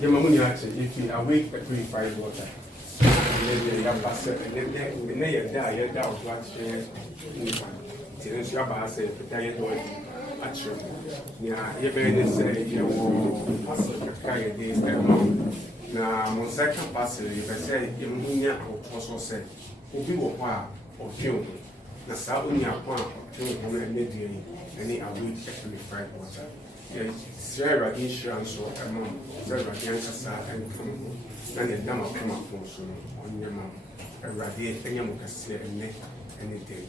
Your mom, if you awake at purified water, you have passed it, and then they die, you're down to actually. Since your boss said, prepare to action. Yeah, you're very necessary. You will pass the carry days that long. Now, on second passage, if I say, you also said, who be a or kill. The Sabunia Point or kill immediately, any awake at purified water. Zero insurance or among zero against and come, and the number come up also on your mouth. A radiate thing you can say and make anything.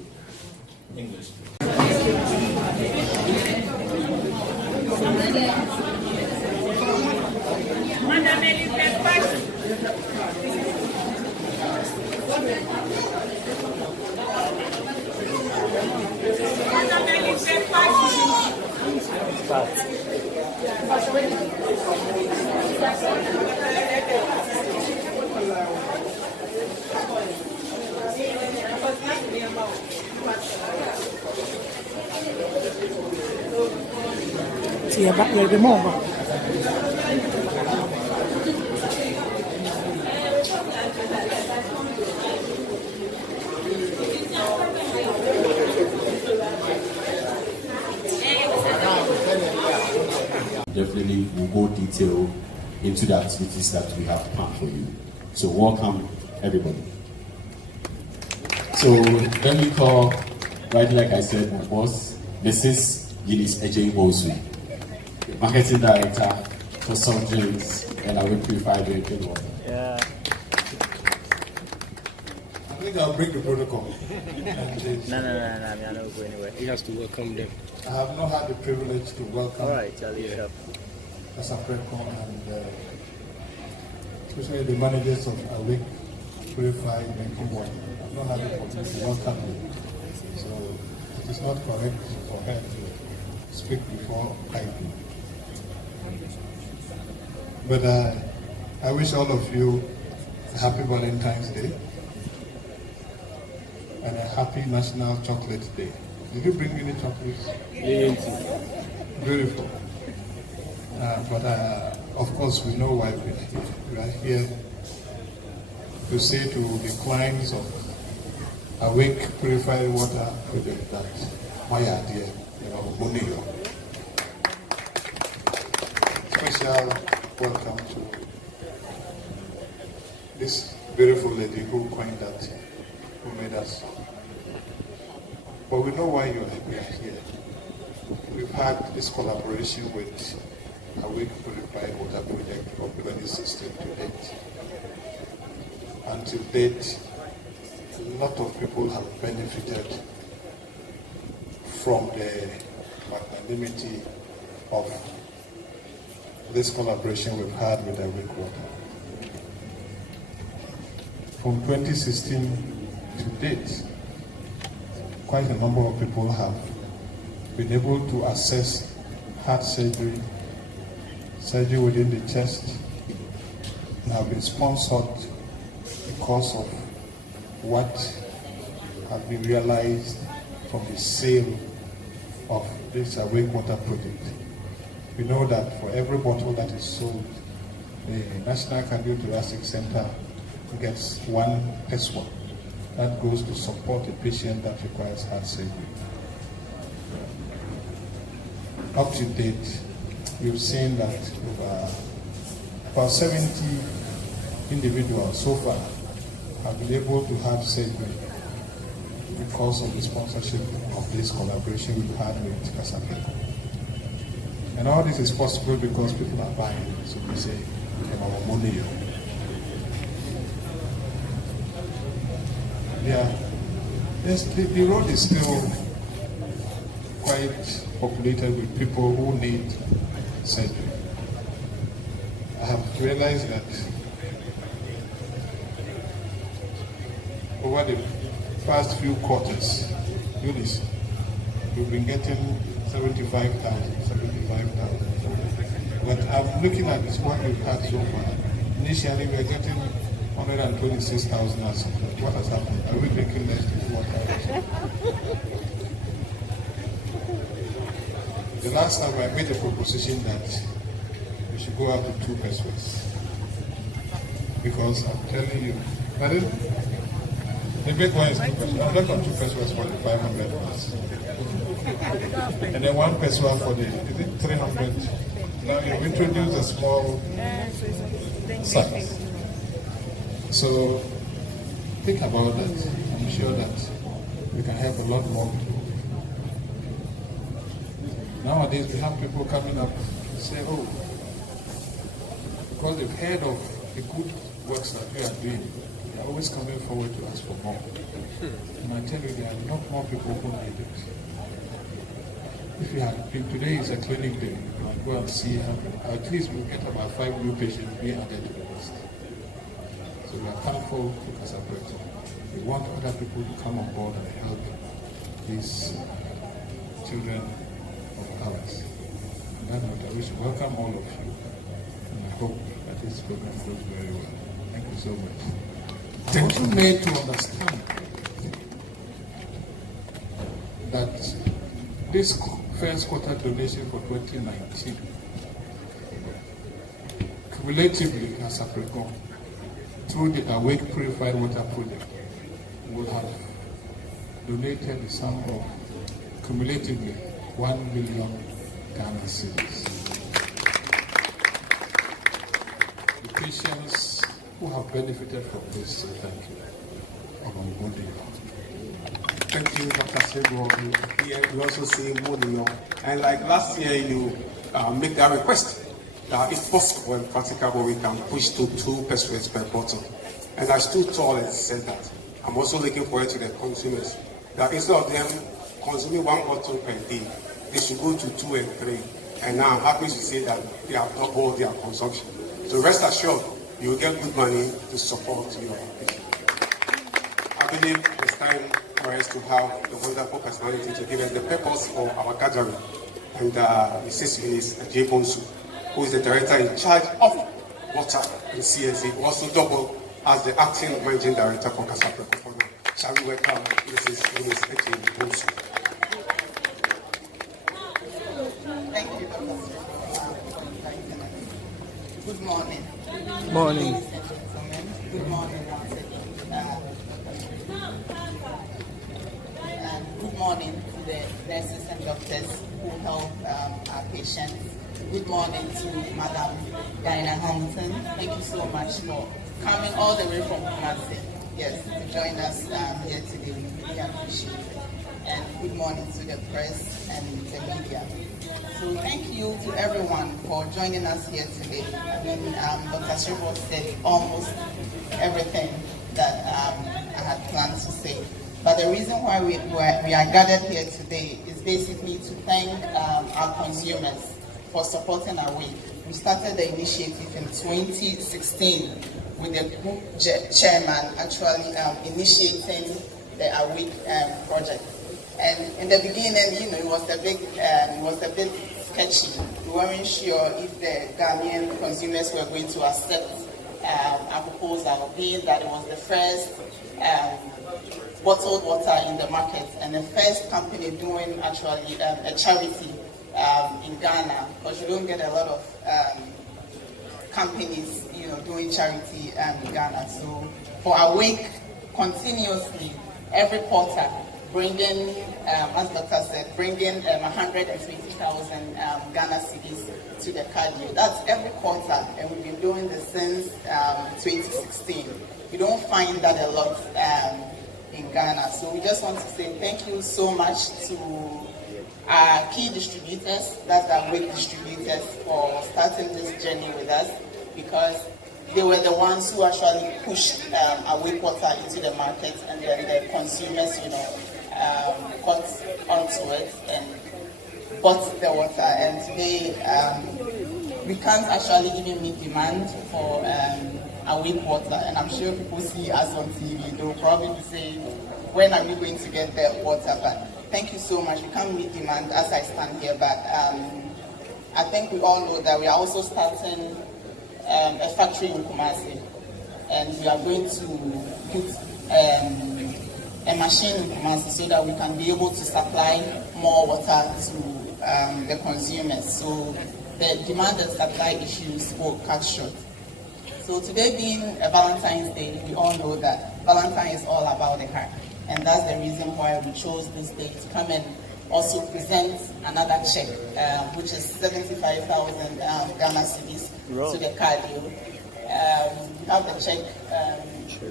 English. Madame Elisabeth. Sì, è di nuovo. Definitely will go detail into the activities that we have planned for you. So welcome everybody. So let me call, right like I said, my boss, Mrs. Eunice Ejay-Bosu, Marketing Director for soft drinks and I will Purified drinking water. Yeah. I think I'll break the protocol. No, I'm not going anywhere. He has to welcome them. I have not had the privilege to welcome Charlie, Asafreco and especially the managers of Awake Purified drinking water. I have not had the opportunity to welcome them. So it is not correct for her to speak before I do. But I wish all of you a happy Valentine's Day and a happy National Chocolate Day. Did you bring me any chocolates? Yes. Beautiful. But of course, we know why we're here. We are here to say to the clients of Awake Purified Water Project that my idea, Bonio. Special welcome to this beautiful lady who coined that, who made us. But we know why we are here. We've had this collaboration with Awake Purified Water Project from 2016 to date. Until date, a lot of people have benefited from the magnanimity of this collaboration we've had with Awake Water. From 2016 to date, quite a number of people have been able to access heart surgery, surgery within the chest, and have been sponsored because of what has been realized from the sale of this Awake Water project. We know that for every bottle that is sold, the National Cardiothoracic Center gets one peso that goes to support a patient that requires heart surgery. Up to date, we've seen that about 70 individuals so far have been able to have surgery because of the sponsorship of this collaboration we've had with Casablanca. And all this is possible because people are buying, so we say, our money. Yeah, yes, the road is still quite populated with people who need surgery. I have realized that over the past few quarters, Eunice, we've been getting 75,000. But I'm looking at this one we've had so far. Initially, we were getting 126,000 or something. What has happened? Are we making less than 1,000? The last time I made a proposition that we should go up to 2 pesos. Because I'm telling you, the big one is 2 pesos. I'm not on 2 pesos for the 500 ones. And then 1 peso for the, is it 300? Now you've introduced a small size. So think about that. I'm sure that we can help a lot more people. Nowadays we have people coming up and say, oh, because they've heard of the good works that we are doing, they're always coming forward to ask for more. And I tell you, there are a lot more people who need it. If today is a clinic day, you can go and see how, at least we'll get about 5 new patients being added to the list. So we are thankful to Casapreta. We want other people to come on board and help these children of ours. On that note, I wish to welcome all of you, and I hope that this program goes very well. Thank you so much. Thank you made to understand that this first quarter donation for 2019, cumulatively as Casapreta, through the Awake Purified Water Project, would have donated the sum of cumulatively 1 million Ghana cedis. The patients who have benefited from this, thank you. Thank you, Dr. Sego. Here we also say Modiyo. And like last year, you make that request that if possible and practicable, we can push to 2 pesos per bottle. And I stood tall and said that. I'm also looking forward to the consumers that instead of them consuming 1 bottle per day, they should go to 2 and 3. And now I'm happy to say that they have doubled their consumption. So rest assured, you will get good money to support your patient. I believe it's time for us to have the wonderful personality to give us the purpose for our gathering. And Mrs. Eunice J. Bonsu, who is the director in charge of water in CSA, who also double as the acting managing director for Casapreta. Shall we welcome Mrs. Eunice J. Bonsu? Thank you, Dr. Good morning. Morning. Good morning. Good morning to the nurses and doctors who help our patients. Good morning to Madam Diana Hamilton. Thank you so much for coming all the way from Kumasi, yes, to join us here today. We really appreciate it. And good morning to the press and the media. So thank you to everyone for joining us here today. I mean, Dr. Srivo said almost everything that I had planned to say. But the reason why we are gathered here today is basically to thank our consumers for supporting our week. We started the initiative in 2016 with the group chairman actually initiating the Awake project. And in the beginning, it was a bit sketchy. We weren't sure if the Ghanaian consumers were going to accept our proposal, being that it was the first bottled water in the market and the first company doing actually a charity in Ghana, because you don't get a lot of companies, doing charity in Ghana. So for our week, continuously, every quarter, bringing, as Dr. said, bringing 120,000 Ghana cedis to the cardio. That's every quarter, and we've been doing this since 2016. You don't find that a lot in Ghana. So we just want to say thank you so much to our key distributors, that's our WIC distributors, for starting this journey with us, because they were the ones who actually pushed our WIC water into the market, and then the consumers, got onto it and bought the water. And today we can't actually even meet demand for our WIC water, and I'm sure people see us on TV, they'll probably be saying, when are we going to get the water? But thank you so much. We can't meet demand as I stand here, but I think we all know that we are also starting a factory in Kumasi, and we are going to put a machine in Kumasi so that we can be able to supply more water to the consumers. So the demand and supply issues will cut short. So today being a Valentine's Day, we all know that Valentine is all about the heart. And that's the reason why we chose this day to come and also present another check, which is 75,000 Ghana cedis to the cardio. We have the check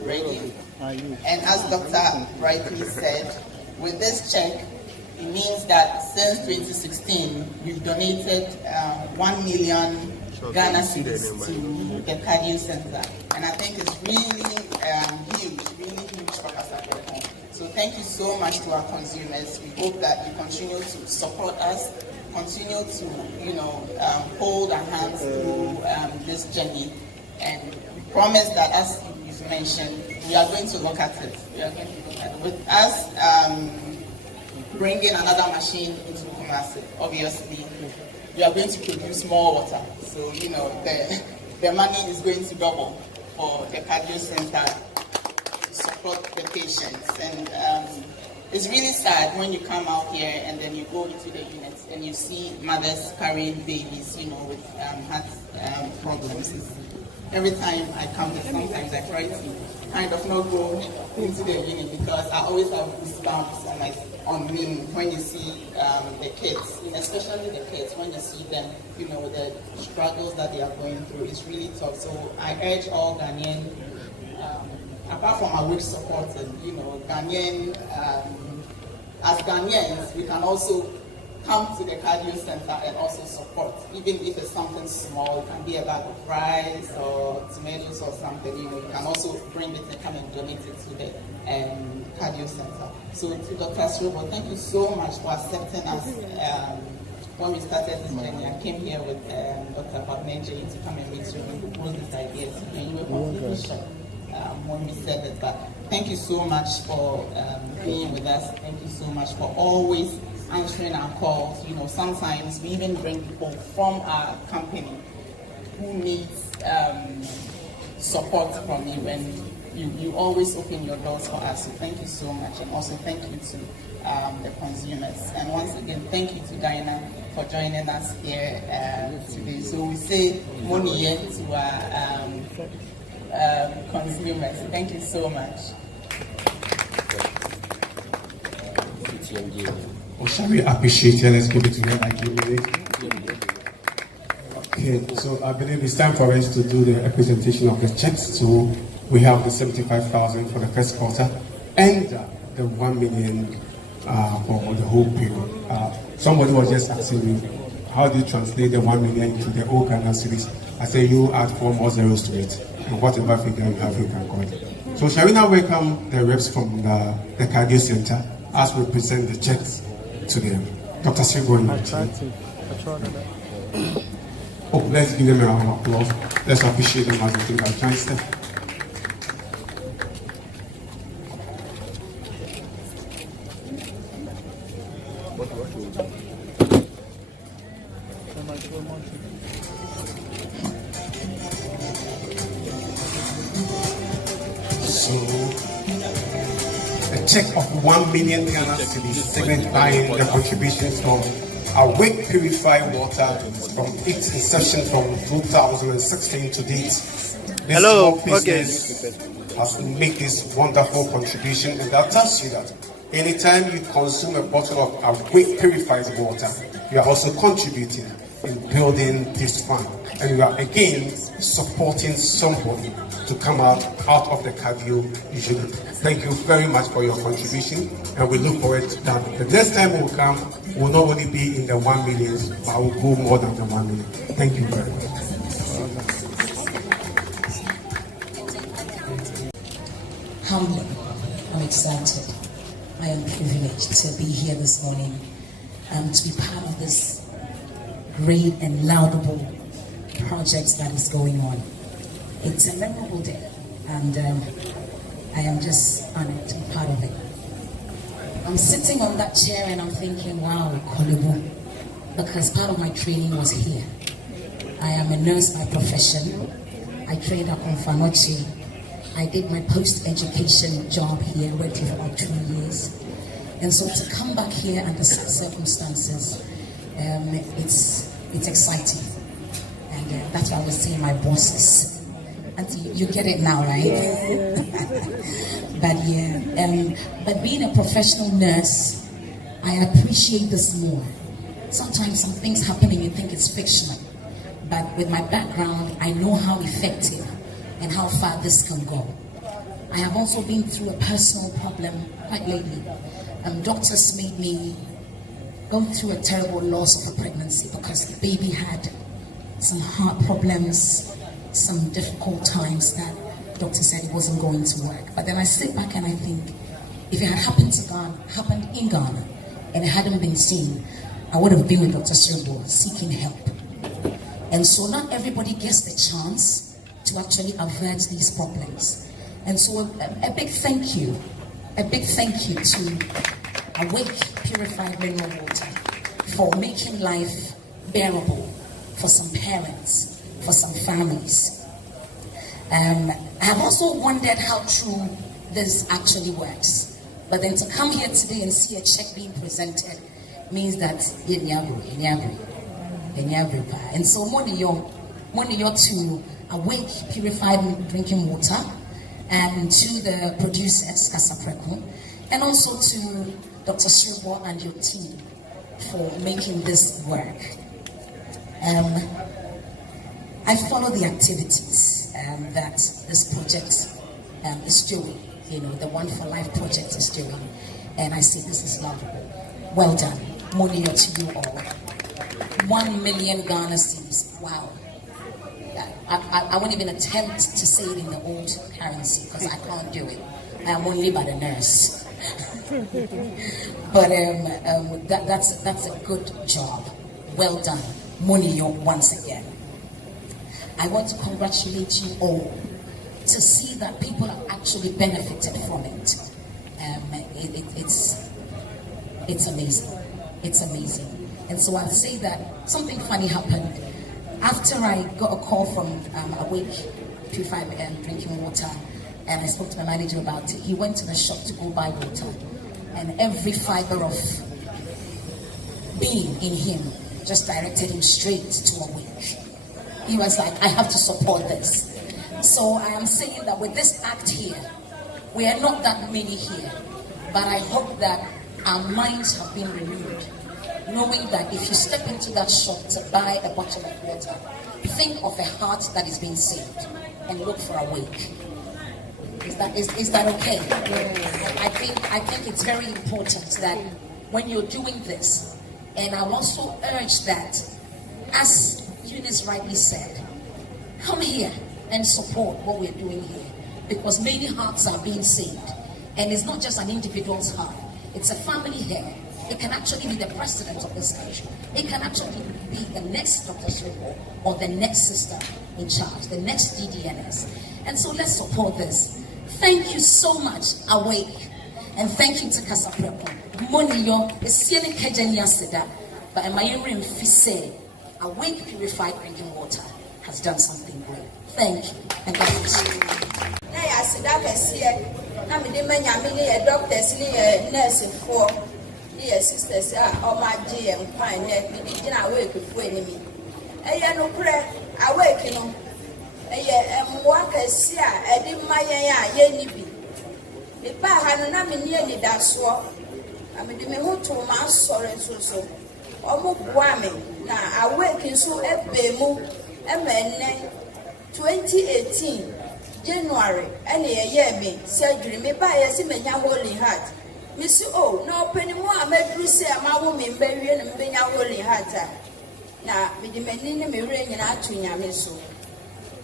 ready. And as Dr. rightly said, with this check, it means that since 2016, we've donated 1 million Ghana cedis to the cardio center. And I think it's really huge for us at home. So thank you so much to our consumers. We hope that you continue to support us, continue to, hold our hands through this journey. And we promise that, as you've mentioned, we are going to look at it. With us bringing another machine into Kumasi, obviously, we are going to produce more water. So, the money is going to double for the cardio center to support the patients. And it's really sad when you come out here and then you go into the units and you see mothers carrying babies, with heart problems. Every time I come there, sometimes I try to kind of not go into the unit because I always have goosebumps on me when you see the kids, especially the kids, when you see them, the struggles that they are going through. It's really tough. So I urge all Ghanaian, apart from our weak supporters, Ghanaian, as Ghanaians, we can also come to the cardio center and also support, even if it's something small. It can be a bag of rice or tomatoes or something. You can also bring it and come and donate it to the cardio center. So to Dr. Srobo, thank you so much for accepting us. When we started this journey, I came here with Dr. Babneji to come and meet you and propose this idea. And you were completely shocked when we said it. But thank you so much for being with us. Thank you so much for always answering our calls. Sometimes we even bring people from our company who needs support from you, and you always open your doors for us. So thank you so much, and also thank you to the consumers. And once again, thank you to Diana for joining us here today. So we say money to our consumers. Thank you so much. Or shall we appreciate it? Let's give it to her like you did. Okay, so I believe it's time for us to do the representation of the checks. So we have the 75,000 for the first quarter and the 1 million for the whole period. Somebody was just asking me, how do you translate the 1 million into the whole Ghana series? I say you add 4 more zeros to it, and whatever figure you have, you can call it. So shall we now welcome the reps from the cardio center as we present the checks to them. Dr. Srigo, oh, let's give them a round of applause. Let's appreciate them as they take our chance there. So, a check of 1 million Ghana cedis signifying the contributions from Awake Purified Water from its inception from 2016 to date. This small business has made this wonderful contribution, and that tells you that anytime you consume a bottle of Awake Purified Water, you are also contributing in building this fund, and you are again supporting somebody to come out of the cardio unit. Thank you very much for your contribution, and we look forward to that. The next time we'll come, we'll not only be in the 1 million, but we'll go more than the 1 million. Thank you very much. Humbly, I'm excited. I am privileged to be here this morning, to be part of this great and laudable project that is going on. It's a memorable day, and I am just honored to be part of it. I'm sitting on that chair and I'm thinking, wow, Korle-Bu, because part of my training was here. I am a nurse by profession. I trained up on Fanochi. I did my post-education job here, worked here for about 2 years. And so to come back here under such circumstances, it's exciting. that's why I was saying my bosses. And you get it now, right? But but being a professional nurse, I appreciate this more. Sometimes some things happen and you think it's fictional. But with my background, I know how effective and how far this can go. I have also been through a personal problem quite lately. Doctors made me go through a terrible loss of a pregnancy because the baby had some heart problems, some difficult times that doctor said it wasn't going to work. But then I sit back and I think, if it had happened in Ghana and it hadn't been seen, I would have been with Dr. Korle-Bu seeking help. And so not everybody gets the chance to actually avert these problems. And so a big thank you to Awake Purified Mineral Water for making life bearable for some parents, for some families. I have also wondered how true this actually works. But then to come here today and see a check being presented means that and so money you're to Awake Purified Drinking Water, and to the producers Kasapreko, and also to Dr. Korle-Bu and your team for making this work. I follow the activities that this project is doing, the One for Life project is doing, and I say this is lovable. Well done. Money to you all. 1 million Ghana cedis. Wow. I won't even attempt to say it in the old currency because I can't do it. I'm only but a nurse. But that's a good job. Well done. Money once again. I want to congratulate you all to see that people have actually benefited from it. It's amazing. It's amazing. And so I'll say that something funny happened. After I got a call from Awake Purified Drinking Water, and I spoke to my manager about it, he went to the shop to go buy water. And every fiber of being in him just directed him straight to Awake. He was like, I have to support this. So I am saying that with this act here, we are not that many here, but I hope that our minds have been renewed, knowing that if you step into that shop to buy a bottle of water, think of a heart that is being saved and look for Awake. Is that okay? I think it's very important that when you're doing this, and I also urge that, as Eunice rightly said, come here and support what we're doing here, because many hearts are being saved, and it's not just an individual's heart, it's a family here. It can actually be the president of this country. It can actually be the next Dr. Korle-Bu or the next sister in charge, the next DDNS. And so let's support this. Thank you so much, Awake, and thank you to Kasapreko. Money yo is seeing Kejania Seda, but am I even say Awake Purified Drinking Water has done something great. Thank you, and God bless you. I said that here. I'm the man. I'm doctors, nurses for. Yes, sisters, my dear, and fine, didn't awake for enemy. No prayer, awake, and walk a seer, I did my yenny. The pa had not been nearly that swap. I mean, the whole 2 months, sorry, so. Almost whammy. Now, awaken so a bemo, a man, 2018, January, and a year me, surgery, me buy a simenya holy heart. Miss Oh, no penny more. I made Bruce, my woman, bury and bring a holy heart. Now, with the men me ring and out to Yamiso.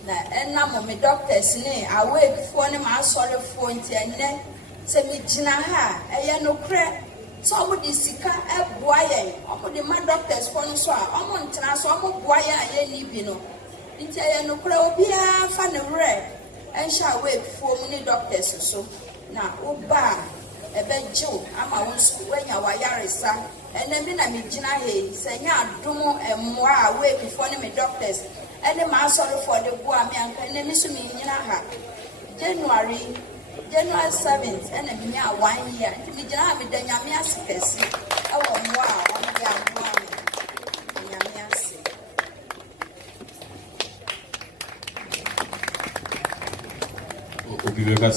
Now, and now my doctor's name, I wait for him, I saw the phone, and then said me, Jinaha, a no crack. Somebody sick, a boy, or the my doctor's phone, so I'm on Tras, I'm a boy, I leave you know. Into a no crowd, be a fan of red, and shall wait for many doctors or so. Now, oh, bah. Ebe Joe, I'm a own school when you are Yarisa, and then I meet Gina Hay, saying, Dumo and Moa away before me doctors, and the man sorry for the Guamian, and then Miss Minha. January 7th, and a mere 1 year, to be done with the Yamias. Oh, wow, Obi Beka